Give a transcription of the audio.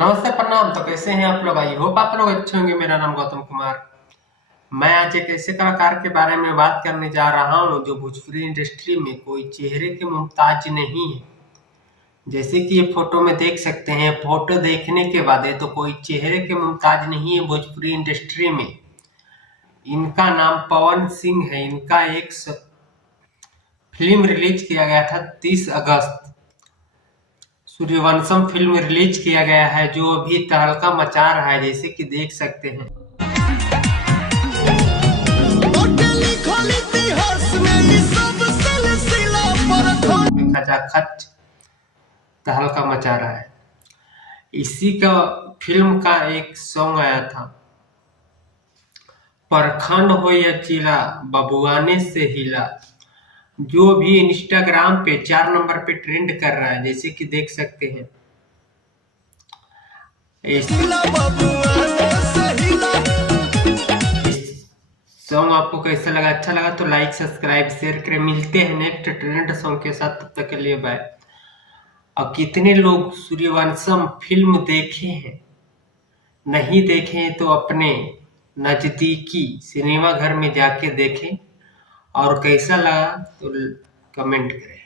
नमस्ते प्रणाम। तो कैसे हैं आप लोग? आई होप आप लोग अच्छे होंगे। मेरा नाम गौतम कुमार। मैं आज एक ऐसे कलाकार के बारे में बात करने जा रहा हूं जो भोजपुरी इंडस्ट्री में कोई चेहरे के मुमताज नहीं है। जैसे कि ये फोटो में देख सकते हैं, फोटो देखने के बाद ये तो कोई चेहरे के मुमताज नहीं है भोजपुरी इंडस्ट्री में। इनका नाम पवन सिंह है। इनका एक फिल्म रिलीज किया गया था 30 अगस्त। सूर्यवंशम फिल्म रिलीज किया गया है जो अभी तहलका मचा रहा है, जैसे कि देख सकते हैं। खचाखच तहलका मचा रहा है। इसी का फिल्म का एक सॉन्ग आया था, परखंड हो या चिला बबुआने से हिला, जो भी इंस्टाग्राम पे 4 नंबर पे ट्रेंड कर रहा है, जैसे कि देख सकते हैं। इस सॉन्ग आपको कैसा लगा? अच्छा लगा तो लाइक सब्सक्राइब शेयर करें। मिलते हैं नेक्स्ट ट्रेंड सॉन्ग के साथ, तब तक के लिए बाय। और कितने लोग सूर्यवंशम फिल्म देखे हैं? नहीं देखे हैं तो अपने नजदीकी सिनेमा घर में जाके देखें और कैसा लगा तो कमेंट करें।